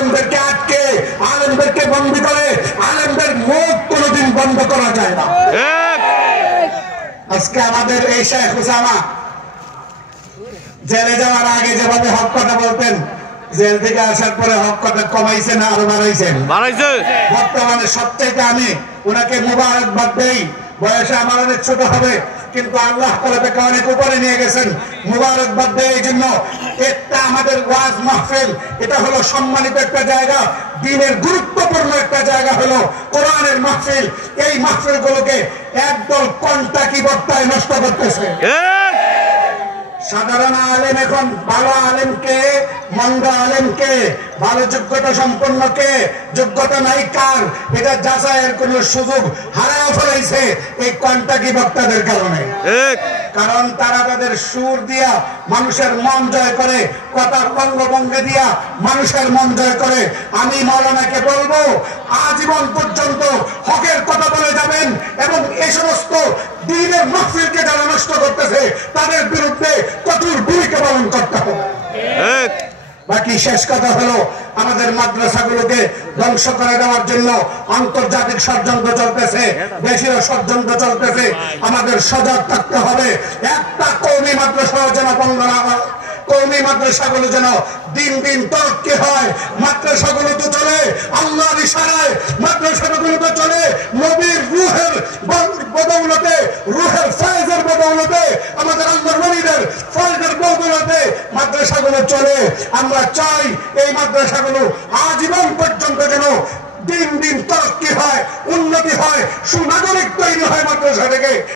আলেমদেরকে আটকে, আলেমদেরকে বন্দী করে, আলেমদের মুখ কোনোদিন বন্ধ করা যায় না। আজকে আমাদের এই শেখ উসামা জেলে যাওয়ার আগে যেভাবে হক কথা বলতেন, জেল থেকে আসার পরে হক কথা কমাইছে না আরো বাড়াইছেন? বর্তমানে সবচেয়ে আমি ওনাকে মুবারকবাদ দেই। বয়সে আমার অনেক ছোট হবে, কিন্তু আল্লাহ তাআলা তাকে অনেক উপরে নিয়ে গেছেন। মুবারকবাদ দেই এই জন্য, একটা আমাদের ওয়াজ মাহফিল, এটা হলো সম্মানিত একটা জায়গা, দ্বীনের গুরুত্বপূর্ণ একটা জায়গা হলো কোরআনের মাহফিল। এই মাহফিল গুলোকে একদল কন্টাকি বক্তায় নষ্ট করতেছে। সাধারণ আলেম এখন ভালো আলেমকে, মন্দ আলেমকে, ভালো যোগ্যতা সম্পন্নকে, যোগ্যতা নাই কার, এটা যাচাইয়ের কোন সুযোগ হারায় ফেলাইছে এই কন্টাকি বক্তাদের কারণে। কারণ তারা তাদের সুর দিয়া মানুষের মন জয় করে, কথার অঙ্গভঙ্গি দিয়া মানুষের মন জয় করে। আমি মাওলানাকে বলবো, আজীবন পর্যন্ত হকের কথা বলে যাবেন এবং এই সমস্ত দ্বীনের মাহফিলকে যারা নষ্ট করতেছে তাদের বিরুদ্ধে কঠোর ভূমিকা পালন করতে হবে। বাকি শেষ কথা হলো, আমাদের মাদ্রাসাগুলোকে ধ্বংস করে দেওয়ার জন্য আন্তর্জাতিক ষড়যন্ত্র চলতেছে, দেশীয় ষড়যন্ত্র চলতেছে। আমাদের সজাগ থাকতে হবে। একটা কওমি মাদ্রাসা যেন বন্ধ না হয়, কওমি মাদ্রাসাগুলো যেন দিন দিন তরক্কি হয়। মাদ্রাসাগুলো তো চলে আল্লাহর ইশারায়, মাদ্রাসাগুলো তো চলে নবীর রূহের বদৌলতে, রূহের ফয়েজের বদৌলতে, আমাদের আল্লাহর নবীদের ফয়েজের বদৌলতে মাদ্রাসাগুলো চলে। আমরা চাই এই মাদ্রাসাগুলো আজীবন পর্যন্ত যেন দিন দিন তরক্কি হয়, উন্নতি হয়, সুনাগরিক তৈরি হয় মাদ্রাসা থেকে।